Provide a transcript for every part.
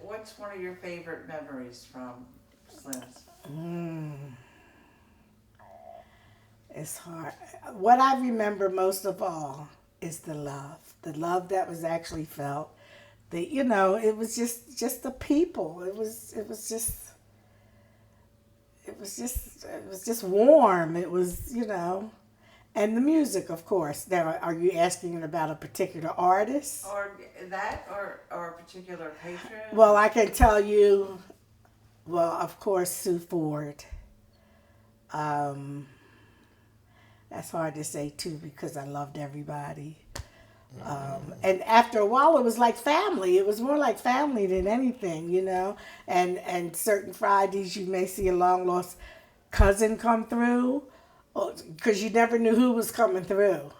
what's one of your favorite memories from Slim's? It's hard. What I remember most of all is the love that was actually felt. It was just the people. It was just warm. It was, and the music, of course. Now, are you asking about a particular artist? Or that, or a particular patron? Well, I can tell you. Well, of course, Sue Ford. Um, that's hard to say too because I loved everybody. And after a while, it was like family. It was more like family than anything. And certain Fridays, you may see a long lost cousin come through, because you never knew who was coming through.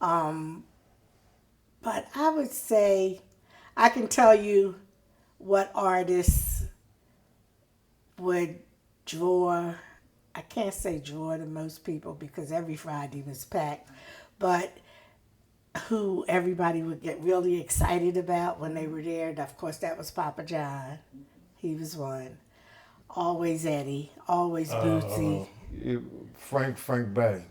Um, but I would say, I can tell you what artists would draw. I can't say draw to most people because every Friday was packed, but who everybody would get really excited about when they were there. And of course, that was Papa John. He was one. Always Eddie. Always Bootsy. Frank Bay.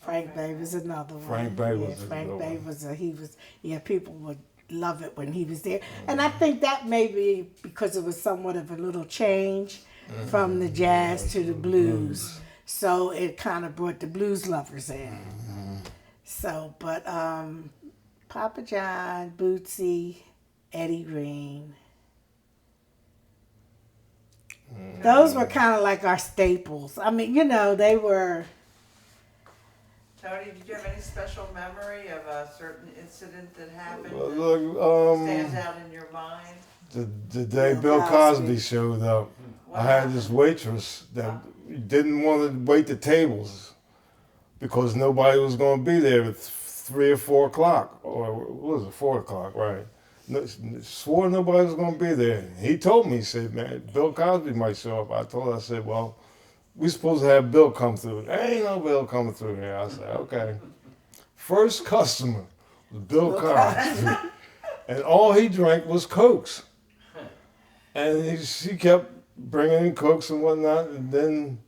Frank Bay was another one. Frank Bay was yeah, Frank another Bay one. people would love it when he was there. And I think that may be because it was somewhat of a little change from the jazz to the blues. So it kind of brought the blues lovers in. So, but Papa John, Bootsy, Eddie Green. Those were kind of like our staples. I mean, they were. Tony, did you have any special memory of a certain incident that happened that Look, stands out in your mind? the day Bill Cosby showed up, I had this waitress that didn't want to wait the tables because nobody was going to be there at 3 or 4 o'clock, or what was it, 4 o'clock, right? Swore nobody was going to be there. He told me, he said, man, Bill Cosby might show up. I said, well, we supposed to have Bill come through. There ain't no Bill coming through here. I said, okay. First customer was Bill Cosby. And all he drank was Cokes. And she kept bringing in Cokes and whatnot. And then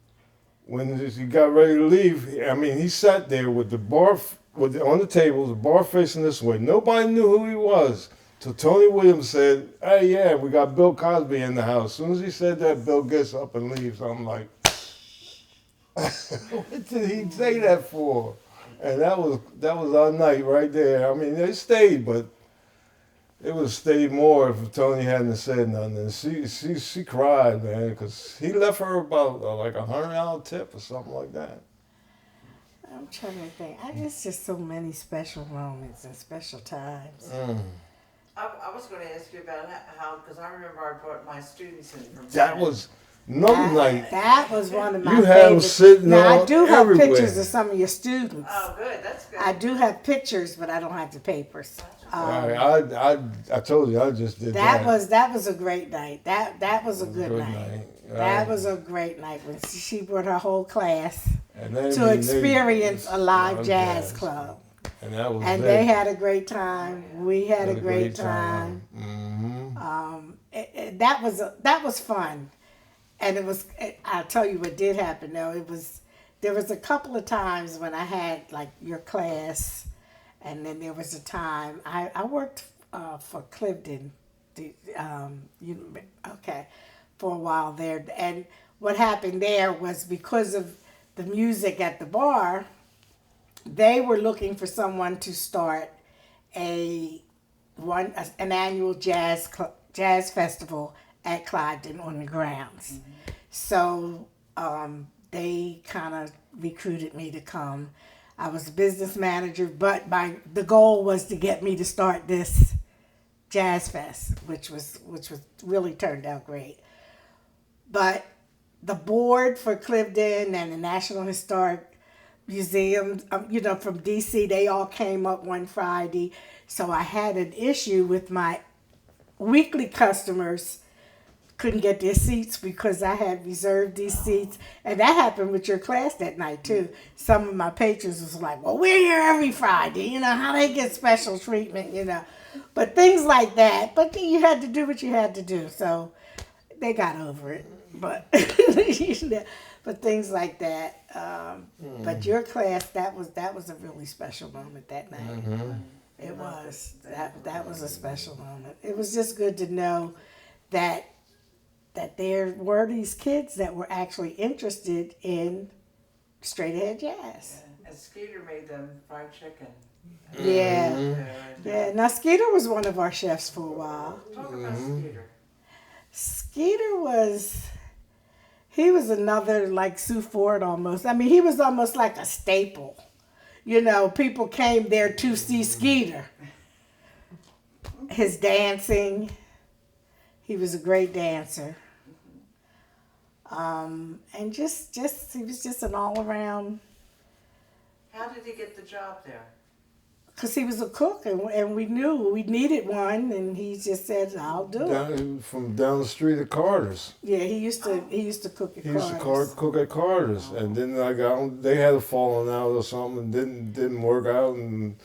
when he got ready to leave, he sat there with the bar on the table, the bar facing this way. Nobody knew who he was. So Tony Williams said, hey, yeah, we got Bill Cosby in the house. As soon as he said that, Bill gets up and leaves. I'm like, what did he say that for? And that was our night right there. They stayed, but it would have stayed more if Tony hadn't said nothing. And she cried, man, because he left her about like $100 tip or something like that. I'm trying to think. It's just so many special moments and special times. I was going to ask you about how, because I remember I brought my students in from That was no night. That was one of my You had them favorites. sitting Now, I all do have everywhere. pictures of some of your students. Oh, good. That's good. I do have pictures, but I don't have the papers. I told you I just did that. That was a great night. That was a good night. That was a great night when she brought her whole class to experience a live jazz club. And they had a great time. We had a great time. That was fun, and it was. I'll tell you what did happen though. There was a couple of times when I had like your class, and then there was a time I worked for Clifton, for a while there, and what happened there was because of the music at the bar. They were looking for someone to start an annual jazz festival at Clifton on the grounds. So they kind of recruited me to come. I was a business manager, but the goal was to get me to start this jazz fest, which was really turned out great. But the board for Clifton and the National Historic Museum, from DC, they all came up one Friday. So I had an issue with my weekly customers couldn't get their seats because I had reserved these seats. And that happened with your class that night too. Some of my patrons was like, well, we're here every Friday, how they get special treatment, But things like that. But you had to do what you had to do. So they got over it. But but things like that. But your class, that was a really special moment that night. It was. That was a special moment. It was just good to know that there were these kids that were actually interested in straight ahead jazz. And Skeeter made them fried chicken. Yeah. Yeah. Now Skeeter was one of our chefs for a while. Talk about Skeeter. Skeeter he was another like Sue Ford almost. I mean, he was almost like a staple. You know, people came there to see Skeeter. His dancing, he was a great dancer. And just he was just an all around. How did he get the job there? Because he was a cook, and we knew we needed one, and he just said, "I'll do it." From down the street at Carter's. Yeah, he used to cook at He used to Carter's. cook at Carter's, and then they had a falling out or something, and didn't work out, and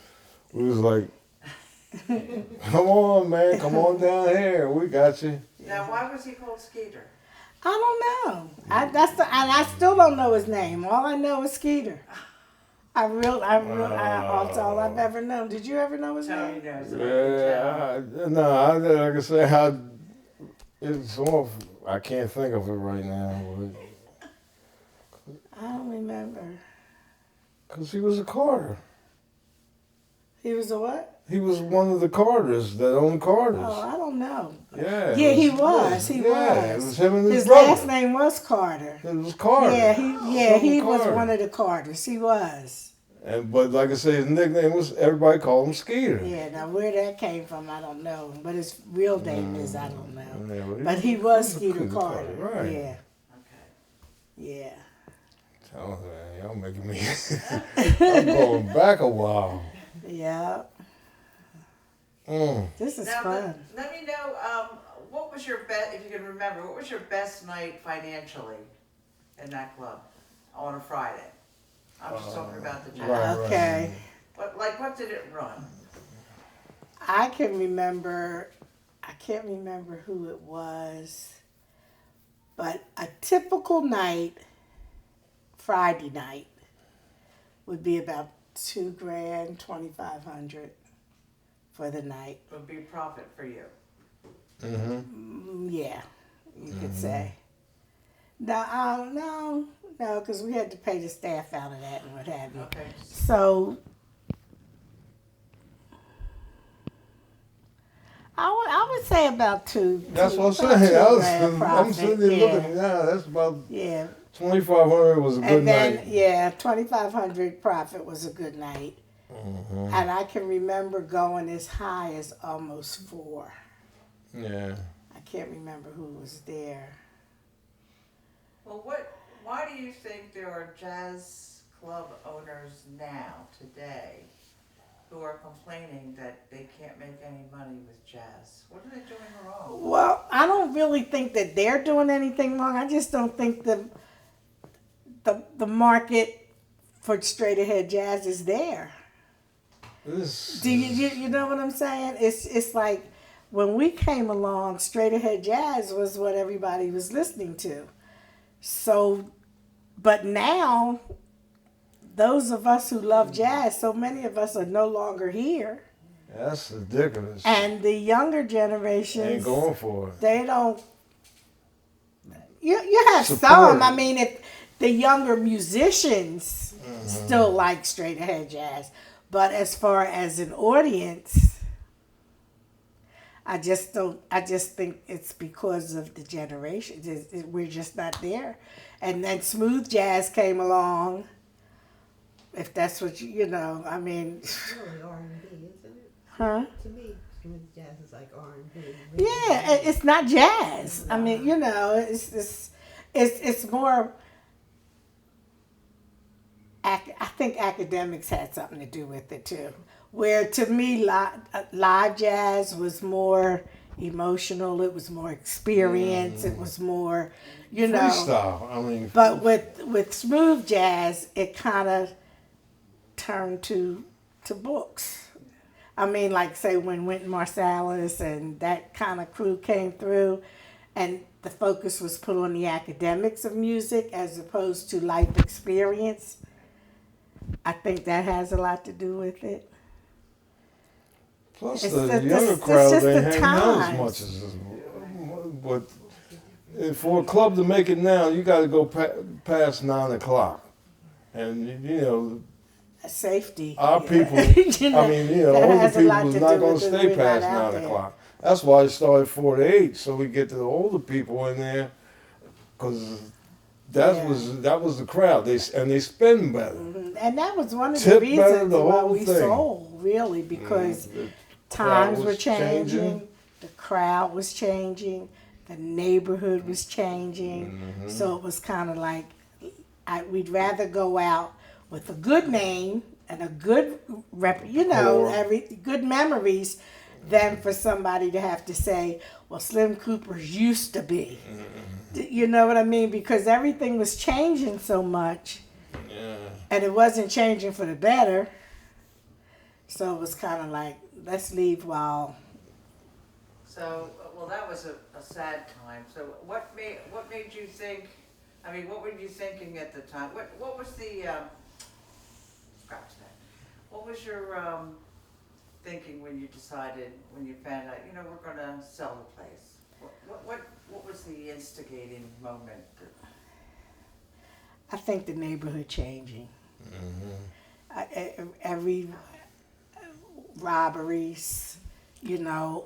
we was like, "Come on, man, come on down here, we got you." Now, why was he called Skeeter? I don't know. And I still don't know his name. All I know is Skeeter. That's all I've ever known. Did you ever know his Tony name? knows. Like I say, it's off. I can't think of it right now, I don't remember. because he was a Carter. He was a what? He was one of the Carters that owned Carter's. Oh, I don't know. Yeah. Yeah, he was. Yeah, it was him and his His brother. last name was Carter. It was Carter. Yeah, he was Carter. one of the Carters. He was. But like I say, his nickname was, everybody called him Skeeter. Yeah, now where that came from, I don't know. But his real name is, I don't know. Yeah, But he was Skeeter Carter. Right. Yeah, Okay. yeah. Oh, man, y'all making me. I'm going back a while. Yeah. This is Now, fun. let me know, what was your best, if you can remember, what was your best night financially in that club on a Friday? I'm just talking about the jazz. Right. Okay. What did it run? I can't remember who it was, but a typical night, Friday night, would be about $2,000, $2,500 for the night. Would be profit for you. Yeah, you could say. No, because we had to pay the staff out of that and what have you. Okay. So I would say about two. That's what I'm about saying. $2,000 I'm sitting there profit, looking, that's about Yeah. 2,500 was a good And then, night. yeah, 2,500 profit was a good night. And I can remember going as high as almost 4. Yeah. I can't remember who was there. Well, why do you think there are jazz club owners now, today, who are complaining that they can't make any money with jazz? What are they doing wrong? Well, I don't really think that they're doing anything wrong. I just don't think the market for straight ahead jazz is there. Do you know what I'm saying? It's like when we came along, straight ahead jazz was what everybody was listening to. So, but now, those of us who love jazz, so many of us are no longer here. That's ridiculous. And the younger generations Ain't going for it. They don't. You have Support some. it. I mean, if the younger musicians still like straight ahead jazz, but as far as an audience, I just don't. I just think it's because of the generation. We're just not there. And then smooth jazz came along. If that's what you know, I mean. It's really R&B, isn't it? Huh? To me, smooth jazz is like R&B. Yeah, it's not jazz. I mean, you know, it's more. I think academics had something to do with it too. Where to me, live jazz was more emotional. It was more experience. It was more, you know. Freestyle. I mean. But with smooth jazz, it kind of turned to books. I mean, like say when Wynton Marsalis and that kind of crew came through, and the focus was put on the academics of music as opposed to life experience. I think that has a lot to do with it. Plus, It's the just- younger it's crowd just ain't the hanging out as times. much as. But for a club to make it now, you got to go past 9 o'clock, and you know Safety. our people. You know, I mean, you know, that older has a people lot is to not do going with to it. stay We're not past out 9 there. o'clock. That's why it started 4 to 8, so we get to the older people in there, because that was the crowd. They spend better. Mhm. And that was one of the Tip better, reasons the why whole we thing. sold, really, because The times crowd were was changing, the crowd was changing, the neighborhood was changing. Mm-hmm. So it was kind of like we'd rather go out with a good name and a good good memories than for somebody to have to say, well, Slim Cooper's used to be. You know what I mean? Because everything was changing so much, Yeah. and it wasn't changing for the better. So it was kind of like, let's leave while. So, well, that was a sad time. So what made you think, I mean, what were you thinking at the time? What was the, scratch that. What was your thinking when you decided, when you found out, you know, we're gonna sell the place? What was the instigating moment? I think the neighborhood changing. Mm-hmm. Every robberies, you know,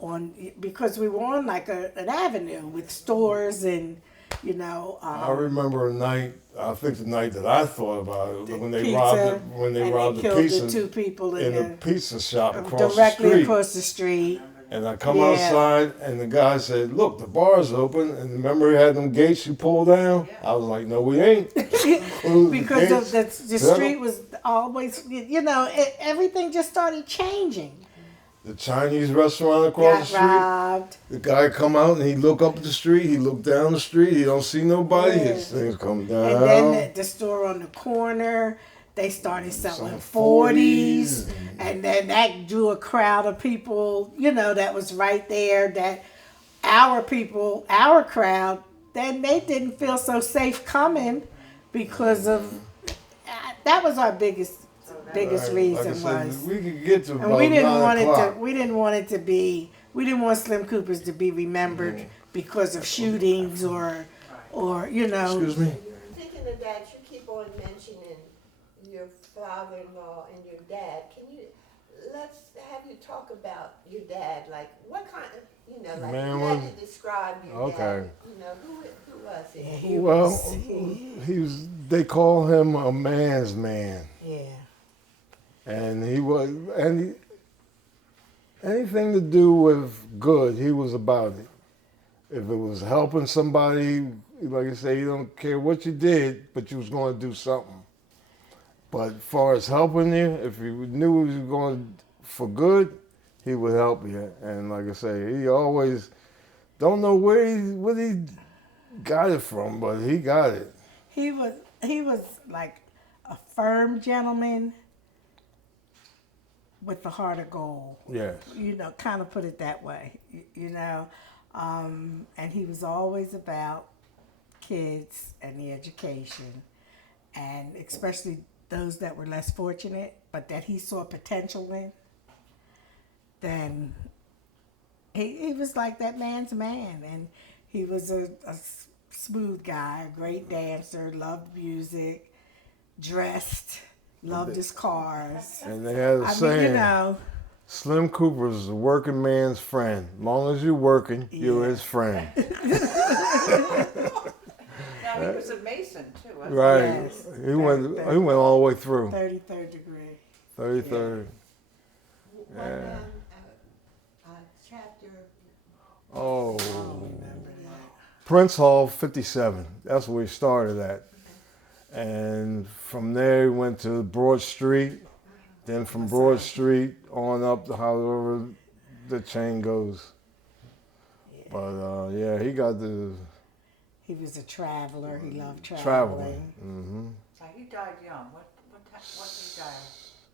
because we were on like an avenue with stores and, you know. I remember a night. I think the night that I thought about it when they pizza, robbed the killed pizza the two people in a pizza shop across the directly street. across the street. And I come Yeah. outside, and the guy said, "Look, the bar's open." And remember, he had them gates you pull down. Yeah. I was like, "No, we ain't." Because of the Yeah. street was always, you know, everything just started changing. The Chinese restaurant across the Got street. robbed. The guy come out and he look up the street. He look down the street. He don't see nobody. Yeah. His things come down. And then the store on the corner, they started selling Some 40s. And then that drew a crowd of people, you know, that was right there. That our people, our crowd, then they didn't feel so safe coming because of that was our biggest Right. reason Like I said, was. we could get to And about we didn't 9 want o'clock. we didn't want it to be, we didn't want Slim Coopers to be remembered because of shootings or you know. Excuse me. Thinking of that, you keep on mentioning your father-in-law and your dad. Can you, let's have you talk about your dad, like what kind of, you know, like Man, you had to describe your okay. dad. You know, who was he? He Well, was- he was. They call him a man's man, Yeah. and he was. Anything to do with good, he was about it. If it was helping somebody, like I say, you don't care what you did, but you was going to do something. But as far as helping you, if you knew he was going for good, he would help you. And like I say, he always don't know where he got it from, but he got it. He was like a firm gentleman with the heart of gold. Yes. You know, kind of put it that way. You know, and he was always about kids and the education, and especially those that were less fortunate, but that he saw potential in. Then he was like that man's man, and he was a smooth guy, a great dancer, loved music, dressed, loved his cars. And they had a I saying, mean, you know, Slim Cooper's a working man's friend. As long as you're working, you're Yeah. his friend. Now, he was a Mason too, wasn't Right. Yes. He went all the way through. 33rd degree. 33rd. What Yeah. chapter? Oh. Remember that. Prince Hall 57. That's where he started at. And from there he went to Broad Street. Then from Broad Street on up to however the chain goes. Yeah. But yeah, he got the He was a traveler. He loved traveling. traveling. Mm-hmm. he? He died young. What did he die of?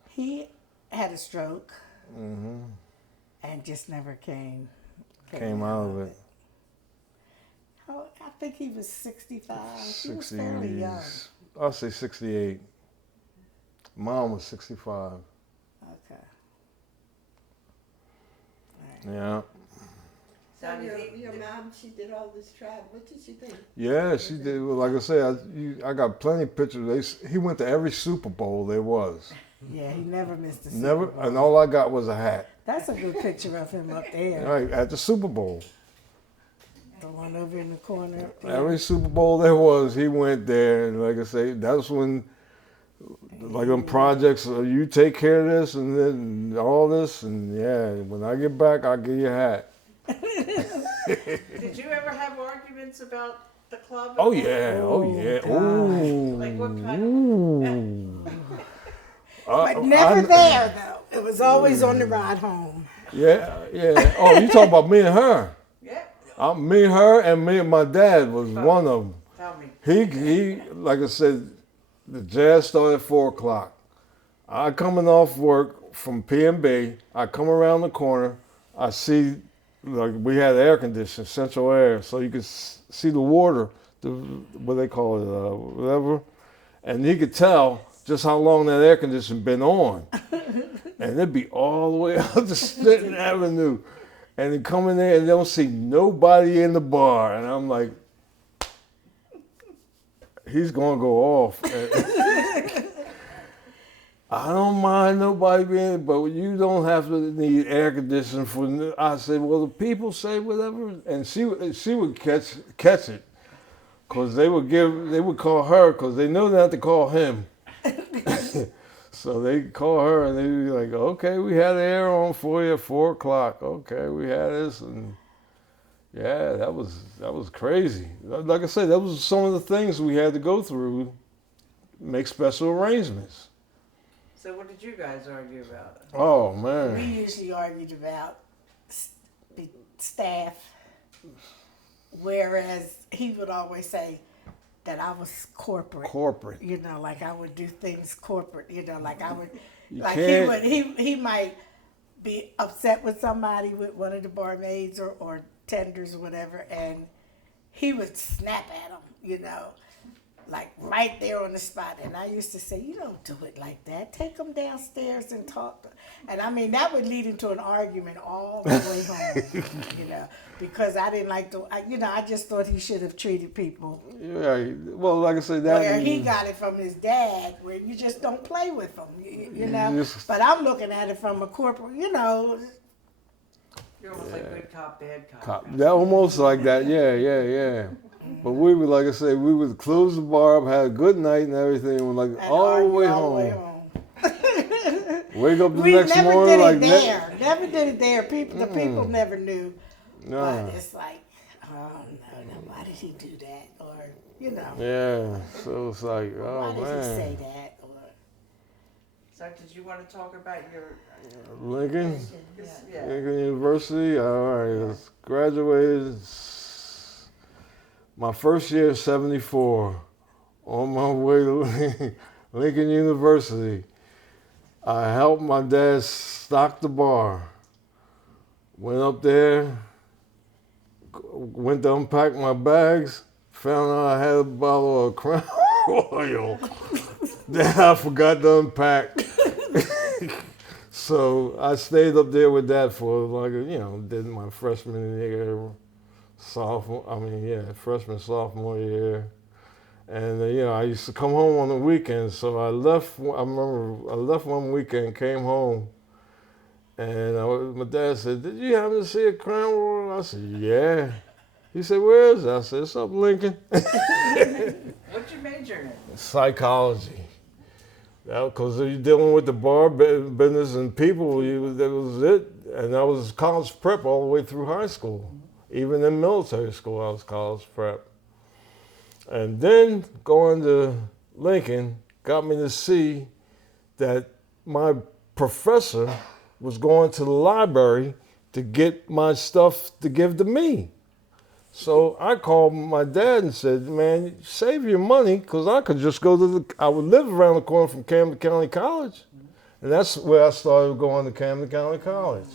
He had a stroke. and just never came out of it. Oh, I think he was 65. He was fairly young. I'll say 68. Mom was 65. Okay. Yeah. So your mom, she did all this travel. What did she think? Yeah, she did. Well, like I said, I got plenty of pictures. He went to every Super Bowl there was. Yeah, he never missed a Super Never, Bowl. and all I got was a hat. That's a good picture of him up there. Right, at the Super Bowl. The one over in the corner up there. Every Super Bowl there was, he went there. And like I say, that's when, like them projects, you take care of this and then all this. And yeah, when I get back, I'll give you a hat. Did you ever have arguments about the club? Oh yeah, God. Like what kind But never there, though. It was always on the ride home. Yeah. Oh, you talking about me and her? Yeah. Me, her, and me and my dad was one of them. Tell me. He, like I said, the jazz started at 4 o'clock. I coming off work from P&B. I come around the corner. I see, like we had air conditioning, central air, so you could see the water, what they call it, whatever. And he could tell just how long that air conditioning been on. And it'd be all the way out to Stanton Avenue. And then come in there and they don't see nobody in the bar. And I'm like, he's gonna go off. I don't mind nobody being, but you don't have to need air conditioning for. I said, well, the people say whatever, and she would catch it, cause they would call her, cause they know not to call him. So they call her and they'd be like, okay, we had the air on for you at 4 o'clock. Okay, we had this, and yeah, that was crazy. Like I said, that was some of the things we had to go through, make special arrangements. So what did you guys argue about? Oh We man. usually argued about staff, whereas he would always say that I was corporate. Corporate. You know, like I would do things corporate. You know, like I would, You like can't- he might be upset with somebody, with one of the barmaids or tenders or whatever, and he would snap at them. You know, like right there on the spot. And I used to say, you don't do it like that. Take them downstairs and talk. And I mean, that would lead into an argument all the way home, you know, because I didn't like to, I just thought he should have treated people. Yeah. Well, like I said, that. Where he got it from his dad, where you just don't play with them, you know. Yes. But I'm looking at it from a corporate, you know. You're almost like good cop, bad cop. That almost like that. Yeah. But we would, like I said, we would close the bar up, have a good night and everything, and like And all the argue way all the way home. home. Wake up the We next never morning did like it that. there. Never did it there. The people never knew. No. But it's like, oh no, why did he do that? Or, you know, Yeah. So it's like, oh why did he say man. that? Or, So did you want to talk about your? Lincoln. Yeah. Lincoln University. All right. Graduated. My first year, 74. On my way to Lincoln University. I helped my dad stock the bar. Went up there, went to unpack my bags, found out I had a bottle of Crown Royal that I forgot to unpack. So I stayed up there with that for did my freshman year, freshman, sophomore year. And I used to come home on the weekends, so I left. I remember I left one weekend, came home, and my dad said, "Did you happen to see a Crown Royal?" I said, "Yeah." He said, "Where is it?" I said, "It's up Lincoln." What'd you major in? Psychology. Because you're dealing with the bar business and people, that was it. And I was college prep all the way through high school. Even in military school, I was college prep. And then going to Lincoln got me to see that my professor was going to the library to get my stuff to give to me. So I called my dad and said, "Man, save your money, because I could just go I would live around the corner from Camden County College, And that's where I started going to Camden County College.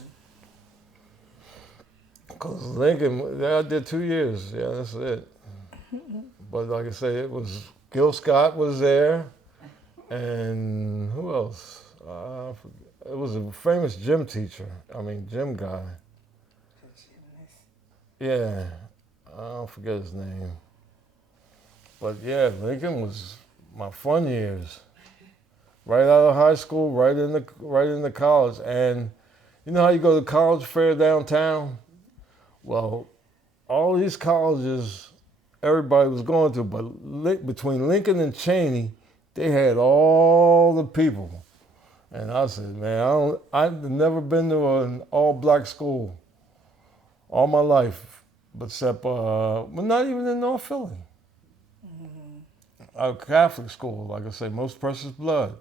Because Lincoln, I did 2 years. Yeah, that's it. But like I say, it was Gil Scott was there, and who else? It was a famous gym teacher. Gym guy. Yeah, I don't forget his name. But yeah, Lincoln was my fun years. Right out of high school, right into college, and you know how you go to college fair downtown? Well, all these colleges, everybody was going to, but between Lincoln and Cheney, they had all the people. And I said, man, I've never been to an all-black school all my life, but except, but not even in North Philly. A Catholic school, like I say, most precious blood.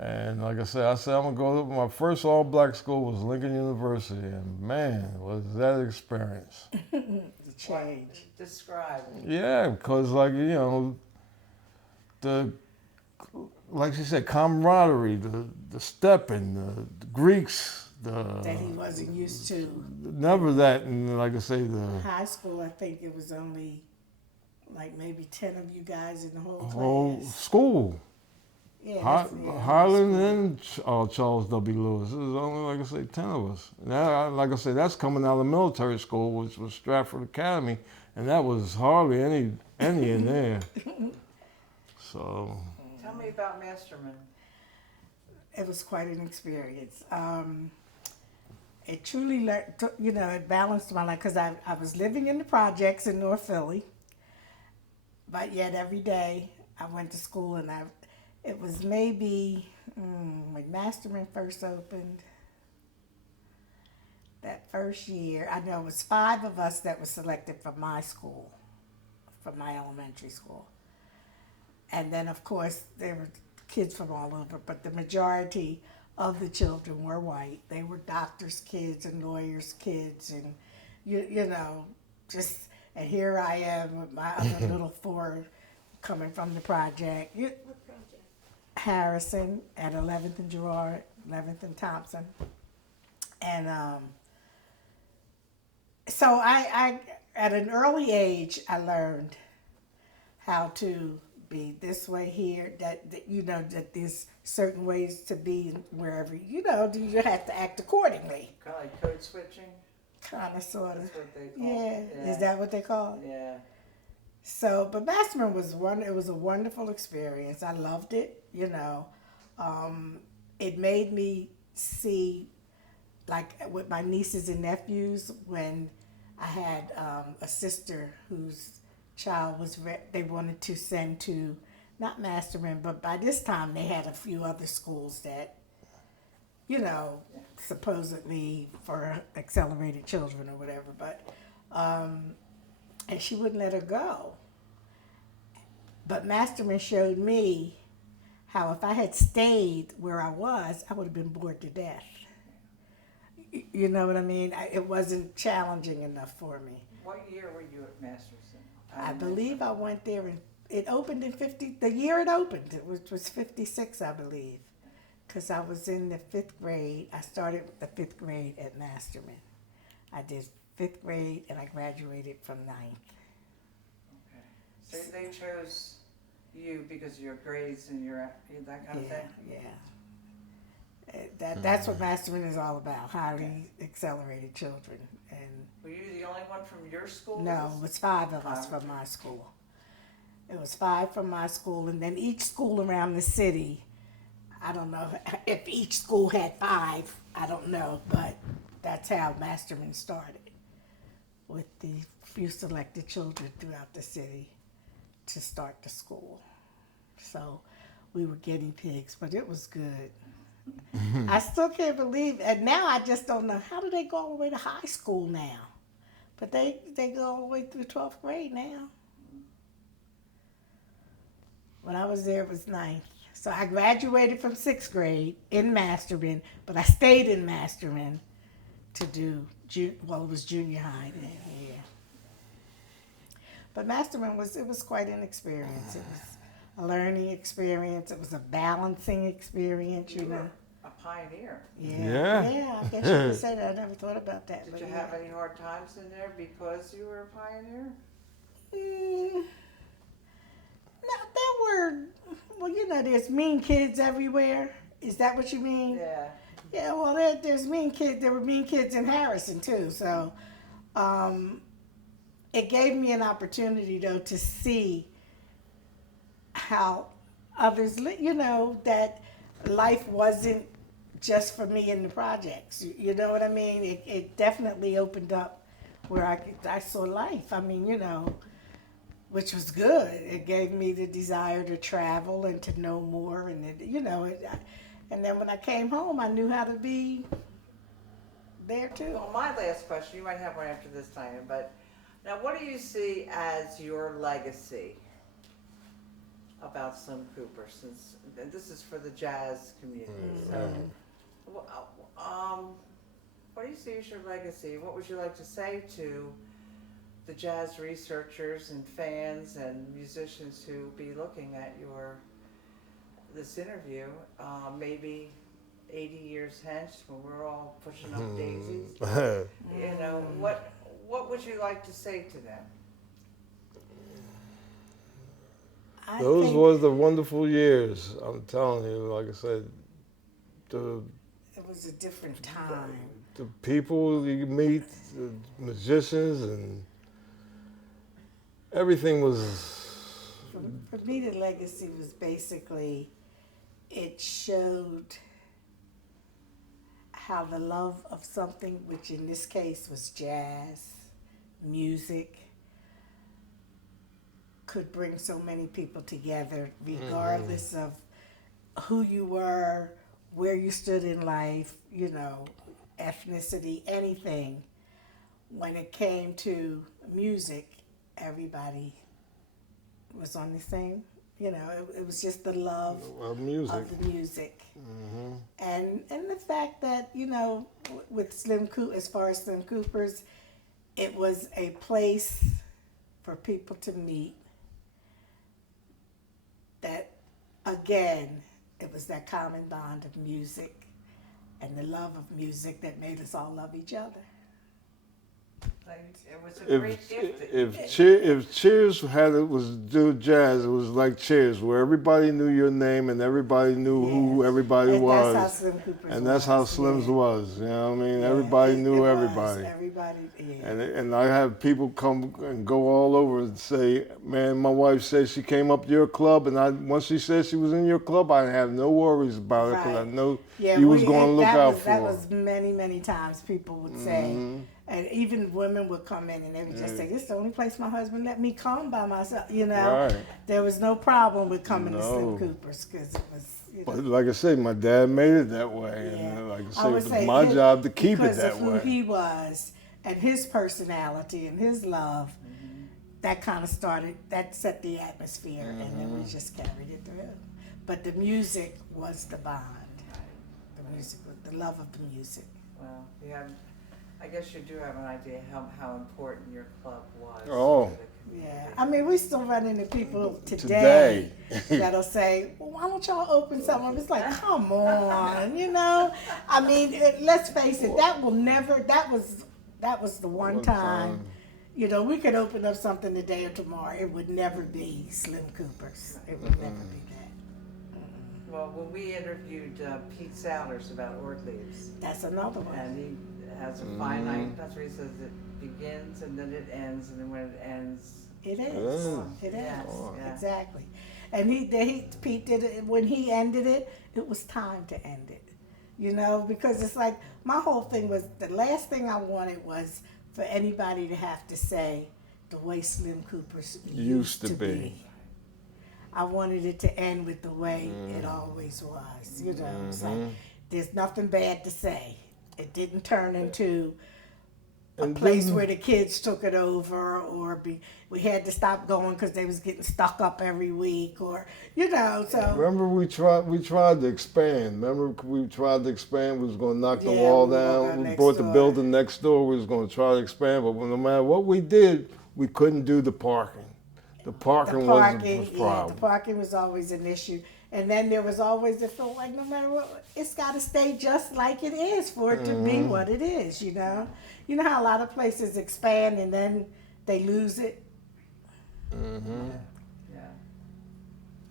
And like I said, I'm gonna go to my first all-black school was Lincoln University, and man, was that experience. The change. Describe it. Yeah, because like like she said, camaraderie, the stepping, the Greeks, That he wasn't used to. never that, and like I say, the High school, I think it was only like maybe 10 of you guys in the whole whole class. school. Yeah, Highland and Charles W. Lewis. It was only, like I say, 10 of us. Now, like I say, that's coming out of military school, which was Stratford Academy, and that was hardly any in there. So. Tell me about Masterman. It was quite an experience. It truly, it balanced my life because I was living in the projects in North Philly, but yet every day I went to school, and it was maybe when Masterman first opened, that first year, I know it was 5 of us that were selected from my school, from my elementary school. And then, of course, there were kids from all over, but the majority of the children were white. They were doctors' kids and lawyers' kids, and, and here I am with my other little 4 coming from the project. What project? Harrison at 11th and Girard, 11th and Thompson. And so I at an early age, I learned how to be this way here, that that there's certain ways to be wherever, you have to act accordingly. Kind of like code switching? Kind of, sort of. That's what they call it. Yeah. Is that what they call it? Yeah. So, but Masterman it was a wonderful experience. I loved it, It made me see, like with my nieces and nephews, when I had a sister whose child they wanted to send to, not Masterman, but by this time they had a few other schools that, supposedly for accelerated children or whatever, but, and she wouldn't let her go. But Masterman showed me how if I had stayed where I was, I would have been bored to death. You know what I mean? It wasn't challenging enough for me. What year were you at Masterson? I believe I went there, and it opened in the year it opened, which was 56, I believe. Because I was in the 5th grade. I started the 5th grade at Masterman. I did 5th grade, and I graduated from 9th. Okay. So they chose you because of your grades and that kind of thing? Yeah. That's what Masterman is all about, highly accelerated children. And were you the only one from your school? no, it was 5 of us from my school. It was 5 from my school, and then each school around the city, I don't know if each school had 5, I don't know, but that's how Masterman started, with the few selected children throughout the city to start the school. So we were guinea pigs, but it was good. I still can't believe, and now I just don't know, how do they go all the way to high school now? But they go all the way through 12th grade now. When I was there, it was 9th. So I graduated from 6th grade in Masterman, but I stayed in Masterman to do, it was junior high then, yeah. But Masterman it was quite an experience. It was a learning experience. It was a balancing experience, you know. A pioneer. Yeah. Yeah, I guess you could say that. I never thought about that. Did but you yeah. have any hard times in there because you were a pioneer? No, there were, well, you know, there's mean kids everywhere. Is that what you mean? Yeah. Yeah, well, there's mean kids. There were mean kids in Harrison, too. So it gave me an opportunity, though, to see how others, you know, that life wasn't just for me in the projects. You know what I mean? It definitely opened up where I saw life. I mean, you know, which was good. It gave me the desire to travel and to know more, and you know, and then when I came home, I knew how to be there too. Well, my last question, you might have one after this, Diane, but now what do you see as your legacy about Slim Cooper, since and this is for the jazz community? So, what do you see as your legacy? What would you like to say to the jazz researchers and fans and musicians who will be looking at this interview, maybe 80 years hence when we're all pushing up daisies? You know, what would you like to say to them? Those were the wonderful years. I'm telling you, like I said, it was a different time. The people you meet, the musicians, and everything was. For me, the legacy was basically, it showed how the love of something, which in this case was jazz, music, could bring so many people together, regardless of who you were, where you stood in life, you know, ethnicity, anything. When it came to music, everybody was on the same, you know, it was just the love Of music. of the music. And the fact that, you know, with Slim Cooper, as far as Slim Cooper's, it was a place for people to meet. That, again, it was that common bond of music and the love of music that made us all love each other. Like, it was a great gift. If Cheers was do jazz, it was like Cheers, where everybody knew your name and everybody knew who everybody and was. That's how Slim Cooper's and that's how Slim's was. You know what I mean? Everybody knew everybody. Everybody, yeah. And I have people come and go all over and say, man, my wife said she came up to your club, and once she said she was in your club, I have no worries about it because I know you was going to look out for her. That was many, many times people would say, and even women would come in and they would just say, this is the only place my husband let me come by myself, you know. Right. There was no problem with coming to Slim Cooper's because it was, you know. But like I said, my dad made it that way. Yeah. And like I I said, would it say was my job to keep it because that of way. who he was and his personality and his love, that kind of that set the atmosphere, and then we just carried it through. But the music was the bond. The music, the love of the music. Well, I guess you do have an idea how important your club was. Oh. To the community. Yeah, I mean, we still run into people today that'll say, well, why don't y'all open something? It's like, come on, you know? I mean, let's face it, that was the one time, you know, we could open up something today or tomorrow. It would never be Slim Cooper's. It would never be that. Well, when we interviewed Pete Souders about Ord Leaves, That's another one. and he has a finite, that's where he says it begins and then it ends, and then when it ends, It is. It is. Yes, yeah. Exactly. And Pete did it when he ended it. It was time to end it, you know, because it's like my whole thing was the last thing I wanted was for anybody to have to say the way Slim Cooper's used to be. I wanted it to end with the way it always was, you know. It's like there's nothing bad to say. It didn't turn into a place where the kids took it over, or we had to stop going because they was getting stuck up every week, or you know. So remember we tried to expand. Remember we tried to expand. We was going to knock the wall down. We bought the building next door. We was going to try to expand, but no matter what we did, we couldn't do the parking. The parking, was a the problem. parking was always an issue. And then there was always the feel like no matter what, it's got to stay just like it is for it to be what it is, you know? You know how a lot of places expand and then they lose it? Yeah.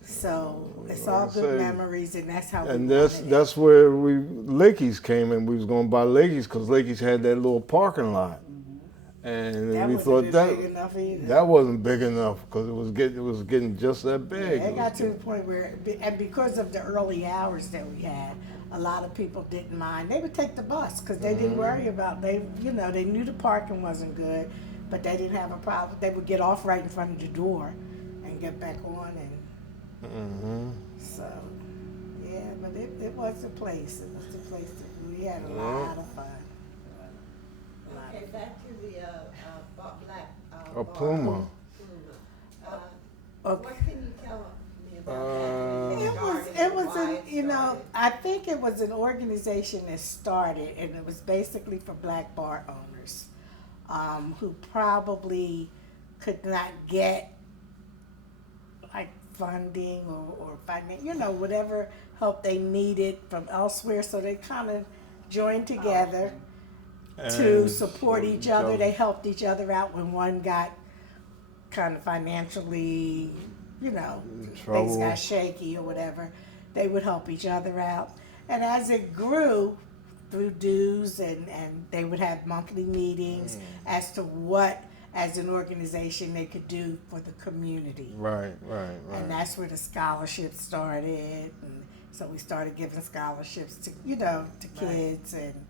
So it's all Like I good say, memories, and that's how And we wanted it. that's where Lakey's came in. We was going to buy Lakey's because Lakey's had that little parking lot. And That we wasn't thought big enough either. that wasn't big enough because it was getting just that big. It got to the point where, and because of the early hours that we had, a lot of people didn't mind. They would take the bus because they didn't worry about they knew the parking wasn't good, but they didn't have a problem. They would get off right in front of the door and get back on, and so yeah. But it was a place. It was a place that we had a lot of fun. Okay, back to the black. A bar. Puma. Okay. What can you tell me about that? It was I think it was an organization that started, and it was basically for black bar owners who probably could not get like funding or finance, whatever help they needed from elsewhere. So they kind of joined together to And support each other. They helped each other out when one got kind of financially, things trouble. got shaky or whatever. They would help each other out. And as it grew through dues and they would have monthly meetings as to what, as an organization, they could do for the community. Right. And that's where the scholarships started. And so we started giving scholarships to, to kids. And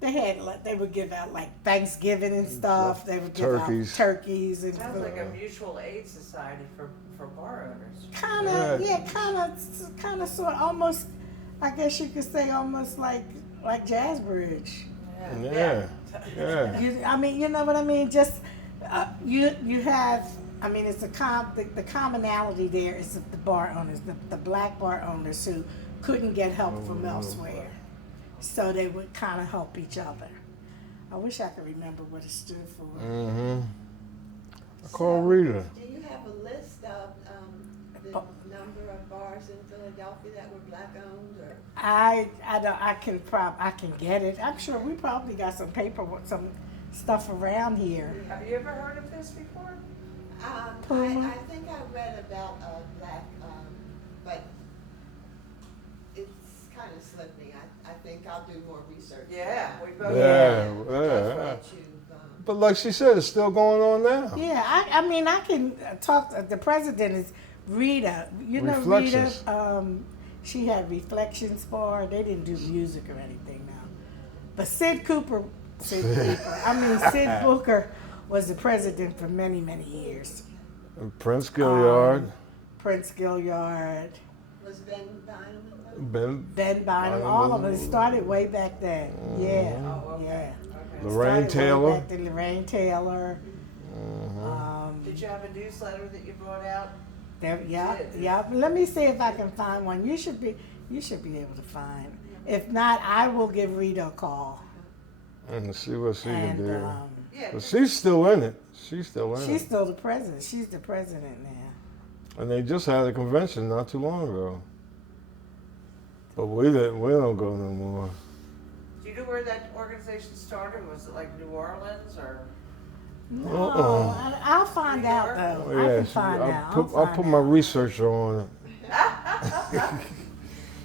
they would give out like Thanksgiving and stuff. They would give Turkeys. out turkeys and Sounds like a mutual aid society for bar owners. kind of sort of almost, I guess you could say almost like Jazz Bridge. Yeah. You know what I mean? Just you have. I mean, it's the commonality there is the bar owners, the black bar owners who couldn't get help from elsewhere, so they would kind of help each other. I wish I could remember what it stood for. I call Rita. Do you have a list of the number of bars in Philadelphia that were black owned, or? I can get it. I'm sure we probably got some paper with some stuff around here. Have you ever heard of this before? Puma? I think I read about black, but it's kind of slipped me. I think I'll do more research. Yeah, we both. Yeah. But like she said, it's still going on now. Yeah, I mean, I can talk. The president is Rita. You know Rita. Reflections. She had Reflections Bar. They didn't do music or anything now. But Sid Booker was the president for many, many years. And Prince Gilliard. Prince Gilliard. Was Ben Bynum? Ben Bynum, all of them. It started way back then. Yeah. Oh, okay. Yeah. Lorraine Started way Taylor. back then. Lorraine Taylor. Did you have a newsletter that you brought out? Yeah. Let me see if I can find one. You should be able to find. If not, I will give Rita a call. And see what she can do. Yeah. But she's still in it. She's still in She's it. still the president. She's the president now. And they just had a convention not too long ago. But we don't go no more. Do you know where that organization started? Was it like New Orleans or? No, I'll find out though. I can find out. I'll put my researcher on it.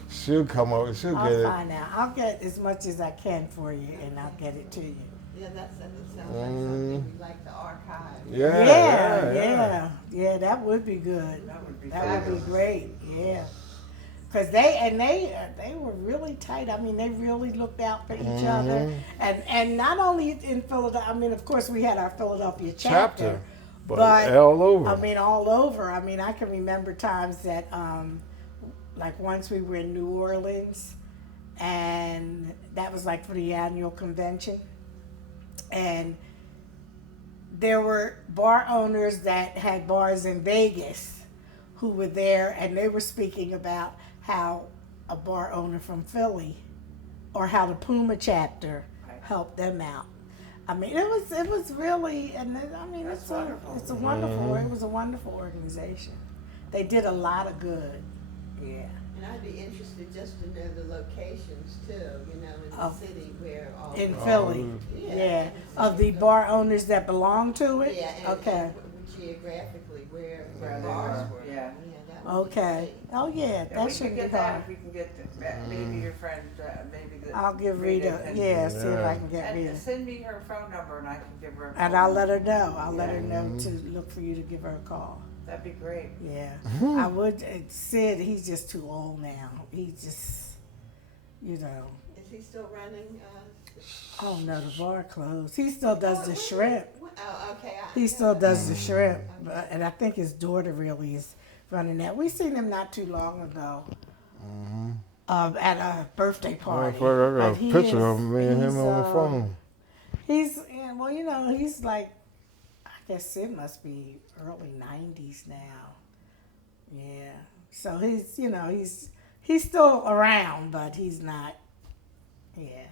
She'll come up. She'll get it. I'll find out. I'll get as much as I can for you, and I'll get it to you. Yeah, that sounds like something we like to archive. Yeah. That would be good. That would be That would be great. Yeah. Because they were really tight. I mean, they really looked out for each other, and not only in Philadelphia. I mean, of course, we had our Philadelphia chapter, but all over. I mean, all over. I mean, I can remember times that, like once we were in New Orleans, and that was like for the annual convention, and there were bar owners that had bars in Vegas who were there, and they were speaking about how a bar owner from Philly, or how the Puma chapter helped them out. I mean, it was really, and I mean, That's it's wonderful. a wonderful, it was a wonderful organization. They did a lot of good. Yeah. And I'd be interested just to know the locations too, in the Of- city where all. In Oh, Philly, yeah, of the bar owners that belong to it. Yeah, and Okay. geographically where Where they bars were, were. yeah. That would be Okay. great. Oh yeah, Yeah, that we shouldn't can be get that hard. if we can get maybe your friend, maybe the. I'll give Rita, can- yeah, see if I Yeah. can get Rita. And send me her phone number and I can give her a call. And I'll let her know. I'll let her know Mhm. to look for you to give her a call. That'd be great. Yeah. I would. Sid, he's just too old now. He just, Is he still running? oh no, the bar closed. He still does the shrimp. Oh, okay. He still does the shrimp. And I think his daughter really is running that. We seen him not too long ago. At a birthday party. I got But a he picture is- of me and him he's, on the phone. He's, yeah, well, he's like, I guess it must be early 90s now. Yeah. So he's, he's still around, but he's not, yeah.